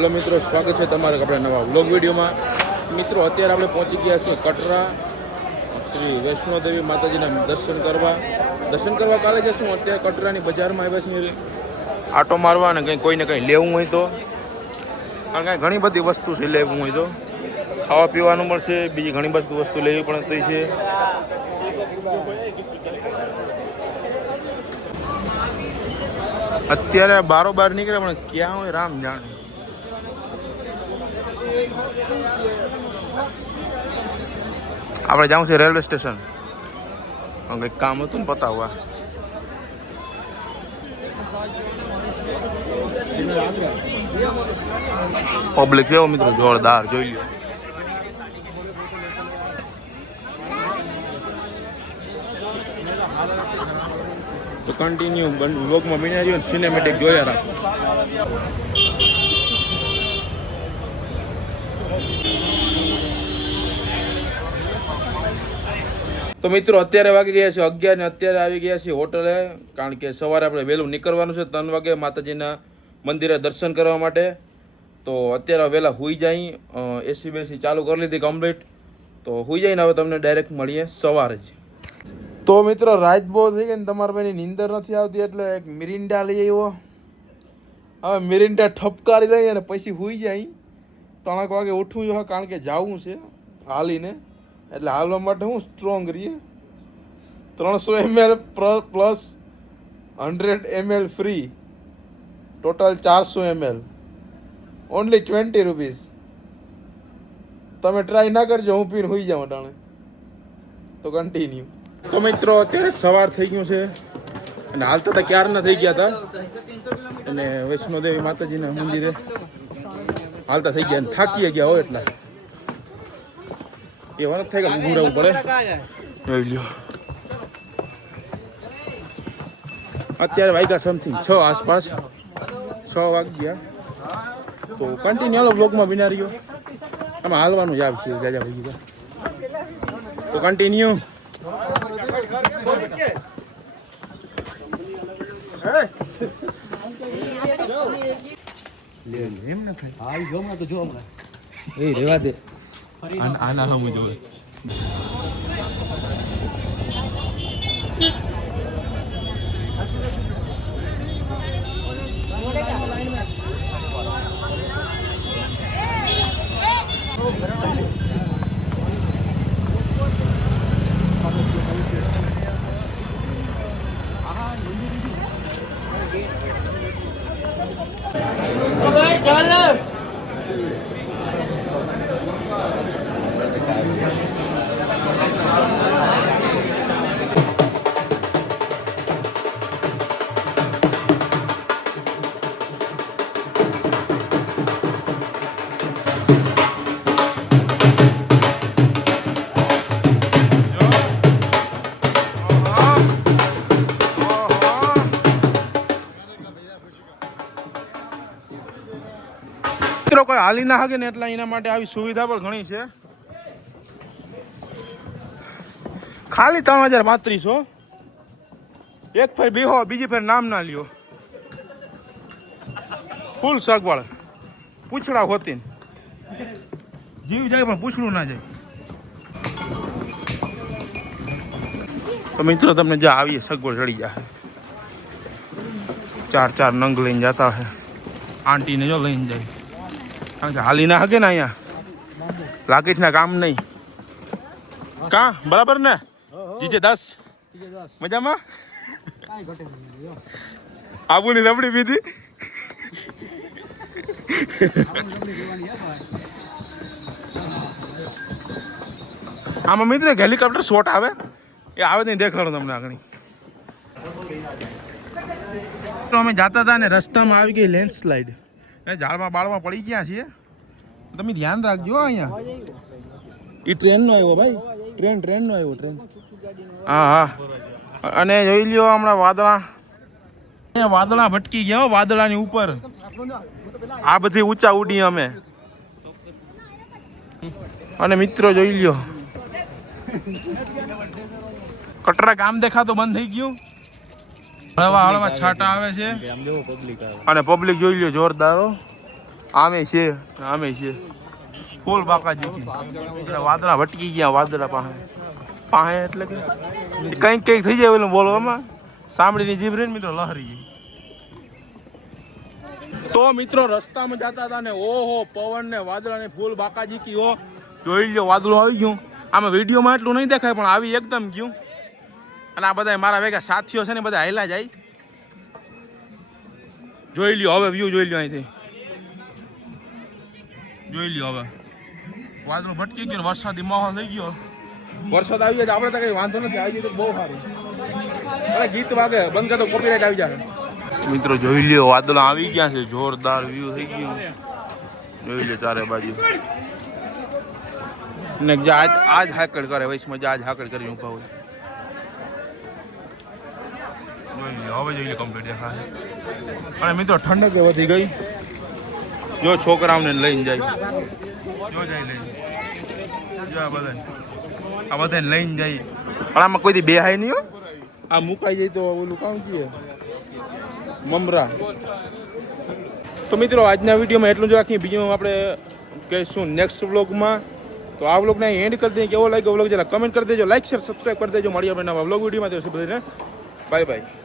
Hello મિત્રો, સ્વાગત છે તમારા આપણા નવા વ્લોગ વિડીયોમાં. મિત્રો, અત્યારે આપણે પહોંચી ગયા છીએ કટરા શ્રી વૈષ્ણોદેવી માતાજીના દર્શન કરવા કાલે જશું. અત્યારે કટરાની બજારમાં આવ્યા છીએ આટો મારવા અને કંઈ કોઈને કંઈ લેવું હોય તો, કારણ કે ઘણી બધી વસ્તુ છે લેવું હોય તો, ખાવા પીવાનું મળશે, બીજી ઘણી બધી વસ્તુ લેવી પડતી છે. અત્યારે બારોબાર નીકળે પણ ક્યાં હોય રામ જાણે. આપણે જાઉં છે રેલવે સ્ટેશન, કંઈક કામ હતું ને પતાવવા. પબ્લિક કેવો મિત્રો જોરદાર, જોઈ લો. તો કન્ટિન્યુ વ્લોગમાં બન્યા રહ્યો, સિનેમેટિક જોયા રાખો. તો મિત્રો, અત્યારે વાગી ગયા છે 11 ને અત્યારે આવી ગયા છે હોટલે, કારણ કે સવારે આપણે વહેલું નીકળવાનું છે 3 વાગે માતાજીના મંદિરે દર્શન કરવા માટે. તો અત્યારે વહેલા હુઈ જાય, એસી બેસી ચાલુ કરી લીધી કમ્પ્લીટ. તો હુઈ જઈને હવે તમને ડાયરેક્ટ મળીએ સવારે જ. તો મિત્રો, રાત બહુ થઈ ગઈ ને તમારા ભાઈની નીંદર નથી આવતી, એટલે એક મિરિન્ડા લઈ આવ્યો. હવે મિરિન્ડા ઠપકારી લઈ અને પછી હુઈ જાય. 3 વાગે ઉઠવું જોઈએ, કારણ કે જવું છે હાલીને, એટલે હાલવા માટે હું સ્ટ્રોંગ રહીએ. 300 ml plus 100 ml free, total 400 ml, only 20 rupees. તમે ટ્રાય ના કરજો, હું પીને હોઈ જાઉં અટાણે. તો કન્ટિન્યુ. તો મિત્રો, અત્યારે સવાર થઈ ગયું છે અને હાલતા હતા ક્યારના થઈ ગયા હતા, અને વૈષ્ણોદેવી માતાજીના મંદિરે હાલતા થઈ ગયા, થાકી ગયા હોય એટલા એ વાત થાય કે ઊભું રહેવું પડે. જોઈ લ્યો, અત્યારે વાગ્યા સમથિંગ 6 આસપાસ, 6 વાગ્યા. તો કન્ટિન્યુ હાલો બ્લોગમાં બિના રહ્યો. આમાં હાલવાનું જ આવશે જાજા ભાઈ. તો કન્ટિન્યુ. એમ ને ખાય જો તો જો હમણાં એ રેવા દે. આના સમજ હોય. કોઈ હાલી ના હકે ને એટલે એના માટે આવી સુવિધા પણ ઘણી છે. ખાલી 3035. એક ફેર બેહો, બીજી ફેર નામ ના લ્યો. ફૂલ સગવડ, પૂછડા હોતી જીવ જાય પણ પૂછડું ના જાય. તો મિત્રો, તમને જ્યાં આવીએ સગવડ ચડી જાય. 4 નંગ લઈને જતા હોય, આંટીને જો લઈને જાય, કારણ કે હાલી ના હકે ને અહીંયા લાકીટના કામ નહીં. કા બરાબર ને જીજે 10 મજામાં? આબુની રબડી પીધી. આમાં મિત્ર હેલિકોપ્ટર શોટ આવે, એ આવે નહીં દેખાડો તમને આગળ. અમે જતા હતા ને રસ્તામાં આવી ગઈ લેન્ડસ્લાઇડ, ઝાડમાં બાળમાં પડી ગયા છીએ. તમે ધ્યાન રાખજો. અહીંયા એ ટ્રેનનો આવ્યો ભાઈ, ટ્રેનનો આવ્યો ટ્રેન. હા. અને જોઈ લ્યો હમણાં વાદળા ભટકી ગયા, વાદળાની ઉપર. આ બધી ઊંચા ઉડી અમે. અને મિત્રો જોઈ લ્યો, કટરા ગામ દેખાતો બંધ થઈ ગયું. હળવા છાંટા આવે છે અને પબ્લિક જોઈ લ્યો જોરદારો. આમે છે ફૂલ બાકાજી એટલે વાદળા ભટકી ગયા વાદળા પાસે એટલે કે કંઈક થઈ જાય ઓલું બોલવામાં સાંભળીની જીભ રહી ને મિત્રો લહરી ગઈ. તો મિત્રો રસ્તામાં જતા હતા ને ઓહો પવન ને વાદળા ને ફૂલ બાકાજી કી હો જોઈ લો વાદળું આવી ગયું. આમાં વિડીયોમાં એટલું નહીં દેખાય પણ આવી એકદમ ગયું. અને આ બધા મારા ભેગા સાથીઓ છે ને બધા હાલ્યા જાય. જોઈ લ્યો હવે વ્યૂ જોઈ લ્યો અહીંથી જોઈ લ્યો હવે વાદળું ભટકી ગયું વરસાદી માહોલ થઈ ગયો. વરસાદ આવી જાય આપણે તો કઈ વાંધો નથી આવી જાય તો બહુ સારું. અરે ગીત વાગે બંધ કરતો કોપીરાઈટ આવી જાય. મિત્રો જોઈ લ્યો વાદળા આવી ગયા છે જોરદાર વ્યૂ થઈ ગયું. જોઈ લ્યો ચારે બાજુ ને આજ હાકડ કરે વૈશમાં આજ હાકડ કરી ઊભા હોય. જોઈ લ્યો હવે જોઈ લ્યો કમ્પ્લીટ દેખાય. અને મિત્રો ઠંડક વધી ગઈ. જો છોકરાઓને લઈને જાય જો જાય લઈને જો આ બધાને લઈને જાય. પણ આમાં કોઈ દી બેહાય નહીં હો. આ મુકાઈ જાય તો ઓલું કામ કીએ મમરા. તો મિત્રો આજના વિડીયોમાં એટલું જ રાખીએ. બીજું આપણે કહીશું નેક્સ્ટ વ્લોગમાં. તો આ વ્લોગને એન્ડ કરી દઈએ. કેવો લાગ્યો વ્લોગ જરા કમેન્ટ કરી દેજો. લાઈક શેર સબસ્ક્રાઈબ કરી દેજો. મળીએ આપણે નવા વ્લોગ વિડીયોમાં. Bye bye.